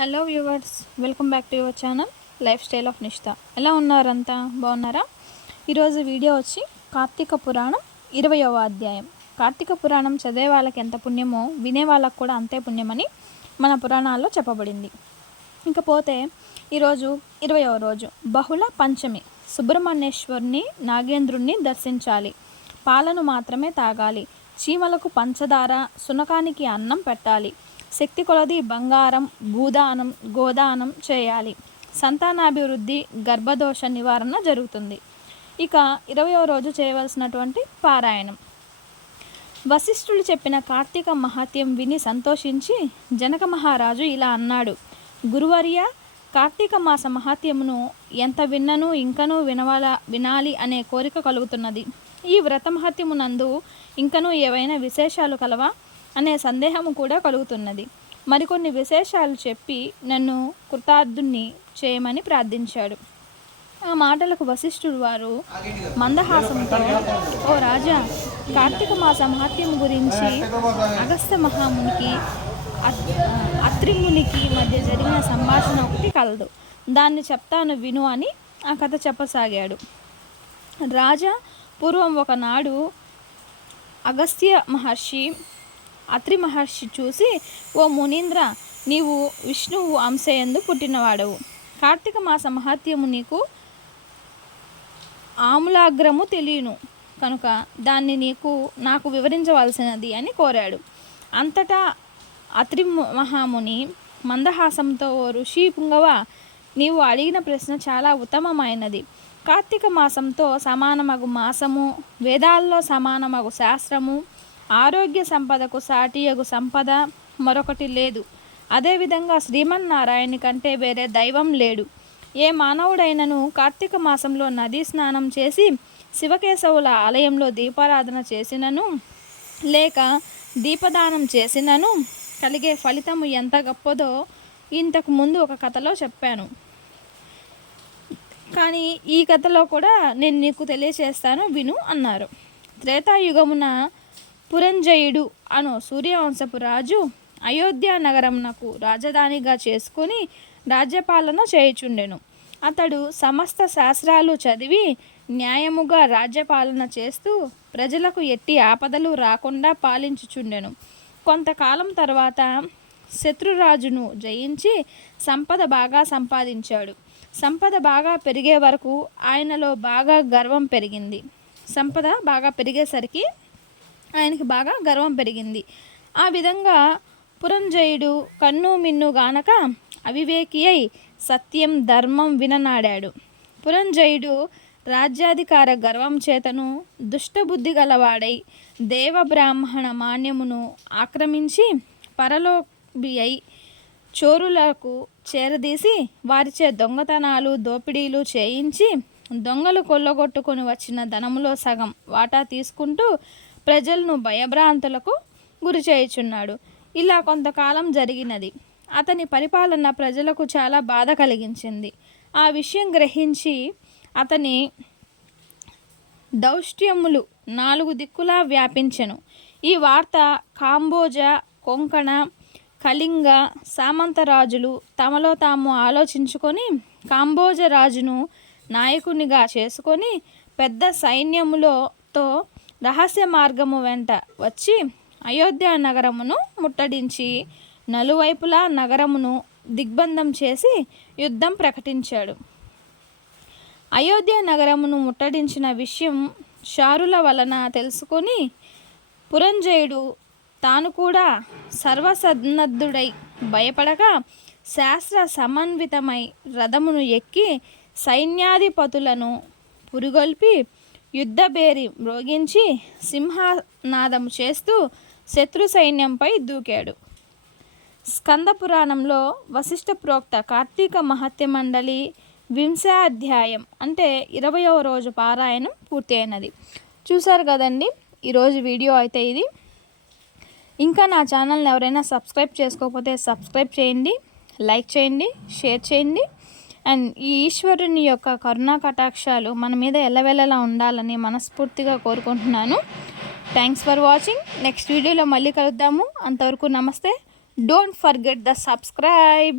Hello viewers, welcome back to your channel life style of నిష్ఠ. ఎలా ఉన్నారంతా? బాగున్నారా? ఈరోజు వీడియో వచ్చి కార్తీక పురాణం 20వ అధ్యాయం. కార్తీక పురాణం చదివే వాళ్ళకి ఎంత పుణ్యమో వినే వాళ్ళకు కూడా అంతే పుణ్యమని మన పురాణాల్లో చెప్పబడింది. ఇంకపోతే ఈరోజు 20వ రోజు బహుళ పంచమి. సుబ్రహ్మణ్యేశ్వరుని నాగేంద్రుణ్ణి దర్శించాలి. పాలను మాత్రమే తాగాలి. చీమలకు పంచదార, సునకానికి అన్నం పెట్టాలి. శక్తి కొలది బంగారం, భూదానం, గోదానం చేయాలి. సంతానాభివృద్ధి, గర్భదోష నివారణ జరుగుతుంది. ఇక 20వ రోజు చేయవలసినటువంటి పారాయణం. వశిష్ఠులు చెప్పిన కార్తీక మహాత్యం విని సంతోషించి జనక మహారాజు ఇలా అన్నాడు: గురువర్య, కార్తీక మాస మహాత్యమును ఎంత విన్నను ఇంకనూ వినాలి అనే కోరిక కలుగుతున్నది. ఈ వ్రత మహత్యమునందు ఇంకనూ ఏవైనా విశేషాలు కలవా అనే సందేహము కూడా కలుగుతున్నది. మరికొన్ని విశేషాలు చెప్పి నన్ను కృతార్థుణ్ణి చేయమని ప్రార్థించాడు. ఆ మాటలకు వశిష్ఠుడు వారు మందహాసంతో, ఓ రాజా, కార్తీక మాస మహాత్యం గురించి అగస్త్య మహామునికి అత్రిమునికి మధ్య జరిగిన సంభాషణ ఒకటి కలదు. దాన్ని చెప్తాను విను అని ఆ కథ చెప్పసాగాడు. రాజా, పూర్వం ఒకనాడు అగస్త్య మహర్షి అత్రి మహర్షి చూసి, ఓ మునీంద్ర, నీవు విష్ణువు అంశయందు పుట్టినవాడవు. కార్తీక మాస మహాత్యము నీకు ఆమూలాగ్రము తెలియను కనుక దాన్ని నాకు వివరించవలసినది అని కోరాడు. అంతటా అత్రి మహాముని మందహాసంతో, ఓ ఋషి పుంగవ, నీవు అడిగిన ప్రశ్న చాలా ఉత్తమమైనది. కార్తీక మాసంతో సమానమగు మాసము, వేదాల్లో సమానమగు శాస్త్రము, ఆరోగ్య సంపదకు సాటియగు సంపద మరొకటి లేదు. అదేవిధంగా శ్రీమన్నారాయణ కంటే వేరే దైవం లేడు. ఏ మానవుడైనను కార్తీక మాసంలో నదీ స్నానం చేసి శివకేశవుల ఆలయంలో దీపారాధన చేసినను లేక దీపదానం చేసినను కలిగే ఫలితము ఎంత గొప్పదో ఇంతకు ముందు ఒక కథలో చెప్పాను. కానీ ఈ కథలో కూడా నేను నీకు తెలియచేస్తాను, విను అన్నారు. త్రేతాయుగమున పురంజయుడు అను సూర్యవంశపు రాజు అయోధ్య నగరమునకు రాజధానిగా చేసుకుని రాజ్యపాలన చేయుచుండెను. అతడు సమస్త శాస్త్రాలు చదివి న్యాయముగా రాజ్యపాలన చేస్తూ ప్రజలకు ఎట్టి ఆపదలు రాకుండా పాలించుచుండెను. కొంతకాలం తర్వాత శత్రురాజును జయించి సంపద బాగా సంపాదించాడు. సంపద బాగా పెరిగే వరకు ఆయనలో బాగా గర్వం పెరిగింది. సంపద బాగా పెరిగేసరికి ఆయనకి బాగా గర్వం పెరిగింది. ఆ విధంగా పురంజయుడు కన్ను మిన్ను గానక అవివేకి అయి సత్యం ధర్మం విననాడాడు. పురంజయుడు రాజ్యాధికార గర్వం చేతను దుష్టబుద్ధి గలవాడై దేవబ్రాహ్మణ మాన్యమును ఆక్రమించి పరలోభి అయి చోరులకు చేరదీసి వారిచే దొంగతనాలు, దోపిడీలు చేయించి దొంగలు కొల్లగొట్టుకొని వచ్చిన ధనములో సగం వాటా తీసుకుంటూ ప్రజలను భయభ్రాంతులకు గురి చేయుచున్నాడు. ఇలా కొంతకాలం జరిగినది. అతని పరిపాలన ప్రజలకు చాలా బాధ కలిగించింది. ఆ విషయం గ్రహించి అతని దౌష్ట్యములు 4 దిక్కులా వ్యాపించెను. ఈ వార్త కాంబోజ, కొంకణ, కళింగ సామంతరాజులు తమలో తాము ఆలోచించుకొని కాంబోజ రాజును నాయకునిగా చేసుకొని పెద్ద సైన్యములతో రహస్య మార్గము వెంట వచ్చి అయోధ్య నగరమును ముట్టడించి నలువైపులా నగరమును దిగ్బంధం చేసి యుద్ధం ప్రకటించాడు. అయోధ్య నగరమును ముట్టడించిన విషయం శారుల వలన తెలుసుకొని పురంజయుడు తాను కూడా సర్వసన్నద్ధుడై భయపడక శాస్త్ర సమన్వితమై రథమును ఎక్కి సైన్యాధిపతులను పురిగొల్పి యుద్ధబేరి మ్రోగించి సింహనాదం చేస్తూ శత్రు సైన్యంపై దూకాడు. స్కంద పురాణంలో వశిష్ఠ ప్రోక్త కార్తీక మహత్య మండలి 20వ అధ్యాయం అంటే 20వ రోజు పారాయణం పూర్తి అయినది. చూసారు కదండి ఈరోజు వీడియో అయితే ఇది. ఇంకా నా ఛానల్ని ఎవరైనా సబ్స్క్రైబ్ చేసుకోకపోతే సబ్స్క్రైబ్ చేయండి, లైక్ చేయండి, షేర్ చేయండి. అండ్ ఈ ఈశ్వరుని యొక్క కరుణా కటాక్షాలు మన మీద ఎల్లవెల్లలా ఉండాలని మనస్ఫూర్తిగా కోరుకుంటున్నాను. Thanks for watching. నెక్స్ట్ వీడియోలో మళ్ళీ కలుద్దాము. అంతవరకు నమస్తే. Don't forget the subscribe.